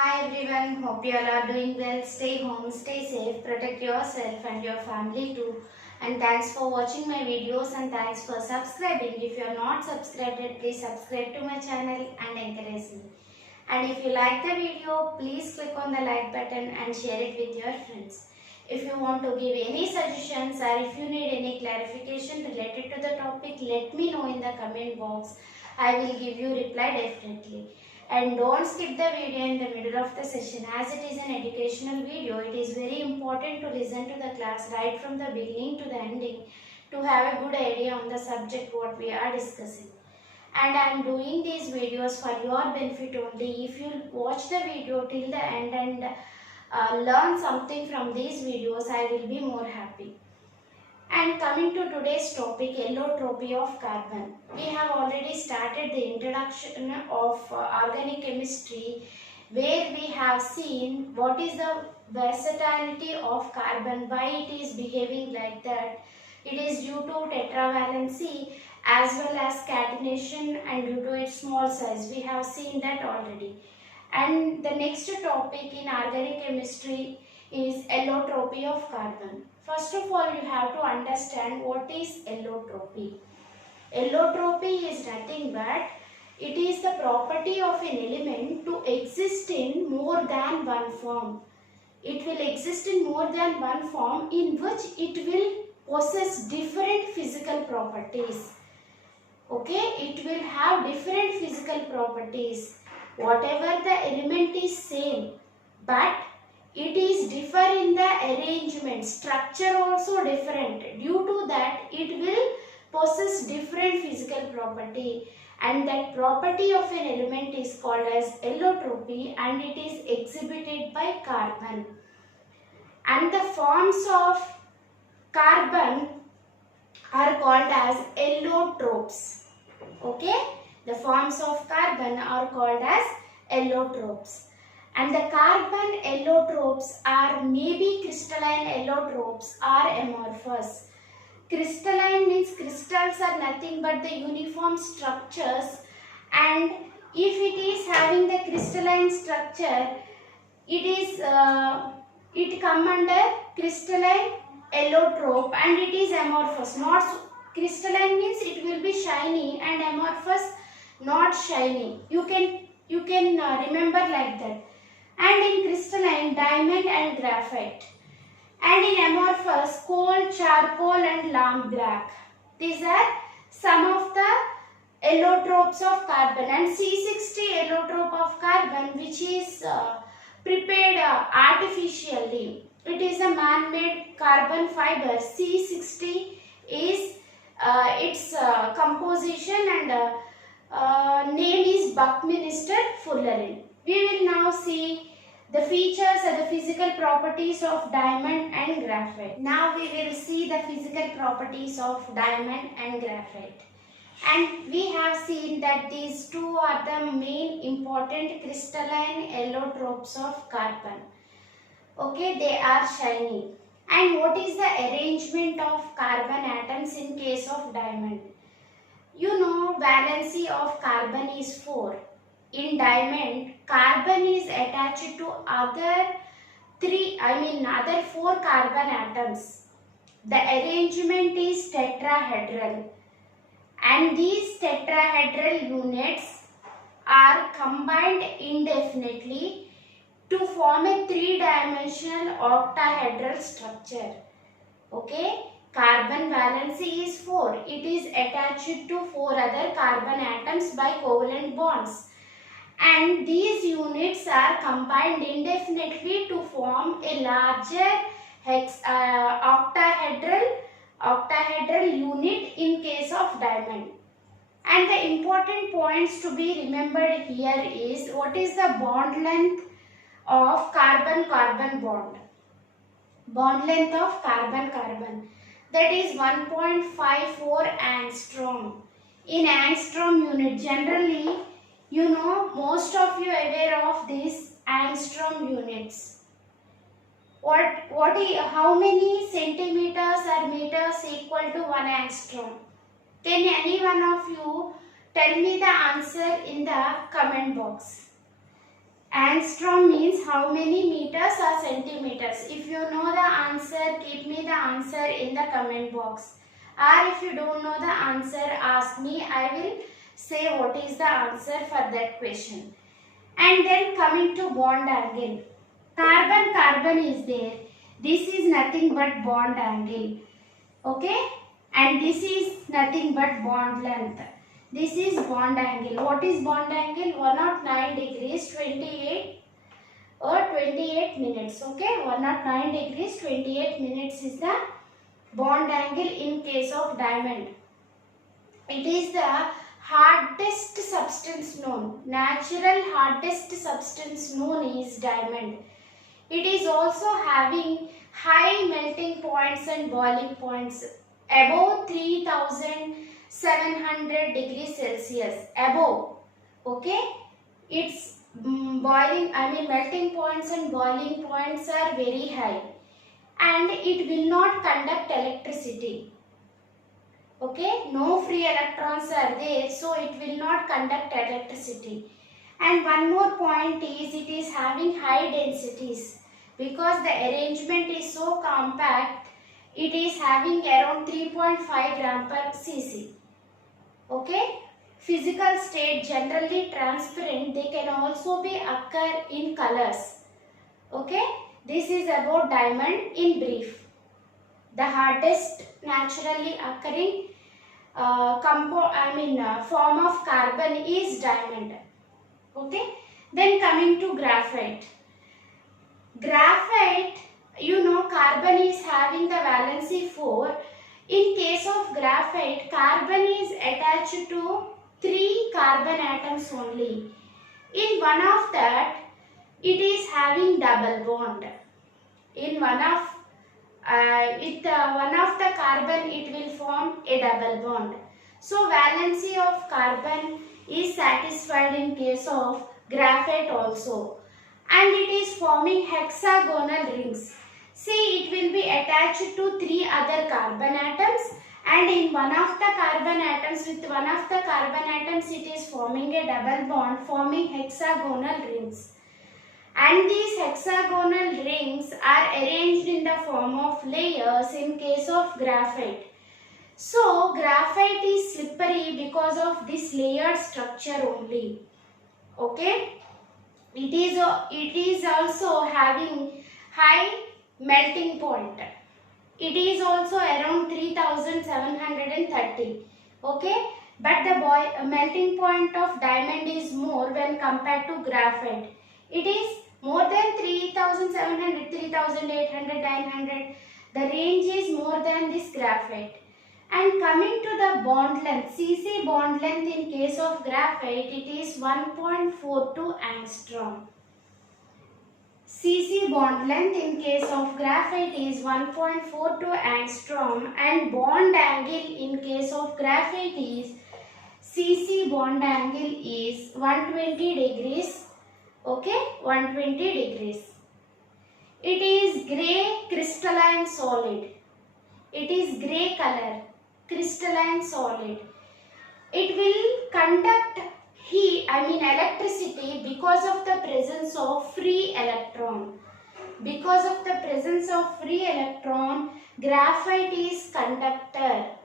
Hi everyone, hope you all are doing well. Stay home, stay safe, protect yourself and your family too. And thanks for watching my videos and thanks for subscribing. If you are not subscribed yet, please subscribe to my channel and encourage me. And if you like the video, please click on the like button and share it with your friends. If you want to give any suggestions or if you need any clarification related to the topic, let me know in the comment box. I will give you reply definitely. And don't skip the video in the middle of the session as it is an educational video. It is very important to listen to the class right from the beginning to the ending to have a good idea on the subject what we are discussing. And I am doing these videos for your benefit only. If you watch the video till the end and learn something from these videos, I will be more happy. And coming to today's topic, allotropy of carbon. We have already started the introduction of organic chemistry where we have seen what is the versatility of carbon, why it is behaving like that. It is due to tetravalency as well as catenation and due to its small size. We have seen that already. And the next topic in organic chemistry is allotropy of carbon. First of all, you have to understand what is allotropy. Allotropy is nothing but it is the property of an element to exist in more than one form. It will exist in more than one form in which it will possess different physical properties. Okay, it will have different physical properties. Whatever the element is same, but it is differ in the arrangement, structure also different. Due to that, it will possess different physical property, and that property of an element is called as allotropy, and it is exhibited by carbon. And the forms of carbon are called as allotropes. Okay, the forms of carbon are called as allotropes. And the carbon allotropes are maybe crystalline allotropes or amorphous. Crystalline means crystals are nothing but the uniform structures, and if it is having the crystalline structure, it come under crystalline allotrope, and it is amorphous. Not crystalline means it will be shiny and amorphous not shiny. You can remember like that. And in crystalline, diamond and graphite. And in amorphous, coal, charcoal and lamp black. These are some of the allotropes of carbon. And C60 allotrope of carbon, which is prepared artificially. It is a man-made carbon fiber. C60 is its composition, and name is Buckminster fullerene. We will now see the features and the physical properties of diamond and graphite. Now we will see the physical properties of diamond and graphite. And we have seen that these two are the main important crystalline allotropes of carbon. Okay, they are shiny. And what is the arrangement of carbon atoms in case of diamond? You know, valency of carbon is 4. In diamond, carbon is attached to other 4 carbon atoms. The arrangement is tetrahedral, and these tetrahedral units are combined indefinitely to form a 3-dimensional octahedral structure. Okay, carbon valency is 4. It is attached to 4 other carbon atoms by covalent bonds. And these units are combined indefinitely to form a larger octahedral unit in case of diamond. And the important points to be remembered here is what is the bond length of carbon-carbon bond. Bond length of carbon-carbon, that is 1.54 angstrom. In angstrom unit, generally, you know, most of you are aware of these angstrom units. How many centimeters or meters equal to 1 angstrom? Can any one of you tell me the answer in the comment box? Angstrom means how many meters or centimeters. If you know the answer, keep me the answer in the comment box. Or if you don't know the answer, ask me. I will say what is the answer for that question. And then coming to bond angle. Carbon is there. This is nothing but bond angle. Okay? And this is nothing but bond length. This is bond angle. What is bond angle? 109 degrees 28 or 28 minutes. Okay? 109 degrees 28 minutes is the bond angle in case of diamond. It is the hardest substance known. Natural hardest substance known is diamond. It is also having high melting points and boiling points above 3700 degrees Celsius. Above. Okay? Its melting points and boiling points are very high. And it will not conduct electricity. Okay? No free electrons are there, so it will not conduct electricity. And one more point is it is having high densities because the arrangement is so compact. It is having around 3.5 gram per cc. Okay? Physical state generally transparent. They can also be occur in colors. Okay? This is about diamond in brief. The hardest naturally occurring form of carbon is diamond. Okay? Then coming to graphite. Graphite, you know, carbon is having the valency 4. In case of graphite, carbon is attached to 3 carbon atoms only. In one of that, it is having double bond. In one of the carbon, it will form a double bond. So valency of carbon is satisfied in case of graphite also, and it is forming hexagonal rings. See, it will be attached to 3 other carbon atoms, and in one of the carbon atoms, with one of the carbon atoms, it is forming a double bond, forming hexagonal rings. And these hexagonal rings are arranged in the form of layers in case of graphite. So, graphite is slippery because of this layered structure only. Okay? It is also having high melting point. It is also around 3730. Okay? But the melting point of diamond is more when compared to graphite. It is more than 3700, 3800, 900. The range is more than this graphite. And coming to the bond length, Cc bond length in case of graphite, it is 1.42 angstrom. Cc bond length in case of graphite is 1.42 angstrom, and bond angle in case of graphite is Cc bond angle is 120 degrees. Okay, 120 degrees. It is grey crystalline solid. It is grey color, crystalline solid. It will conduct electricity because of the presence of free electron. Because of the presence of free electron, graphite is conductor.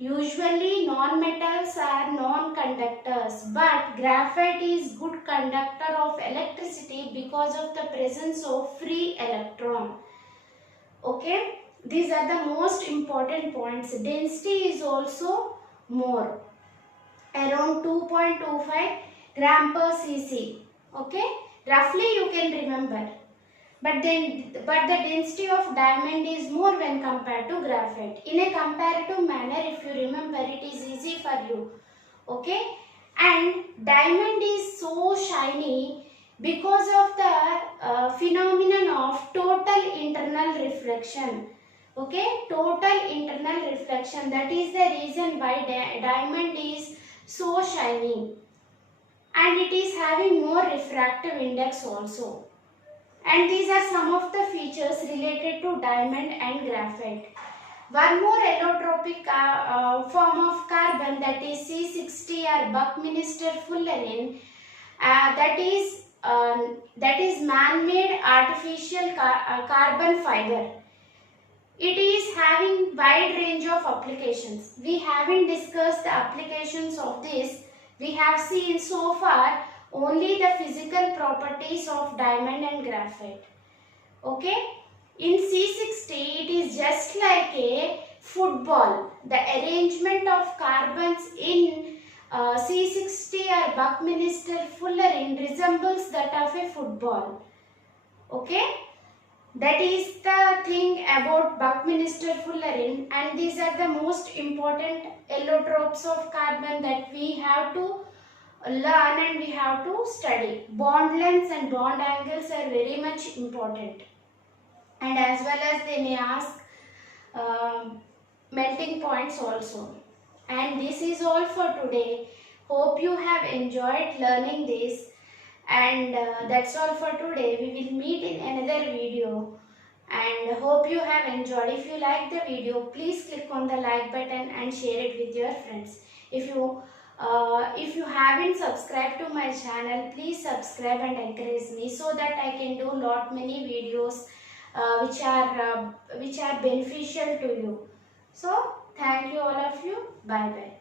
Usually non-metals are non-conductors, but graphite is good conductor of electricity because of the presence of free electron. Okay, these are the most important points. Density is also more, around 2.25 gram per cc. Okay, roughly you can remember. But the density of diamond is more when compared to graphite. In a comparative manner, if you remember, it is easy for you. Okay? And diamond is so shiny because of the phenomenon of total internal reflection. Okay? Total internal reflection. That is the reason why diamond is so shiny. And it is having more refractive index also. And these are some of the features related to diamond and graphite. One more allotropic form of carbon, that is C60 or Buckminster fullerene, that is that is man-made artificial carbon fiber. It is having wide range of applications. We haven't discussed the applications of this. We have seen so far only the physical properties of diamond and graphite. Okay. In C60, it is just like a football. The arrangement of carbons in C60 or Buckminster Fullerene resembles that of a football. Okay. That is the thing about Buckminster Fullerene, and these are the most important allotropes of carbon that we have to learn and we have to study. Bond lengths and bond angles are very much important, and as well as they may ask melting points also. And this is all for today. Hope you have enjoyed learning this. And that's all for today. We will meet in another video, and hope you have enjoyed. If you like the video, please click on the like button and share it with your friends. If you haven't subscribed to my channel, please subscribe and encourage me so that I can do many videos which are beneficial to you. So thank you all of you. Bye bye.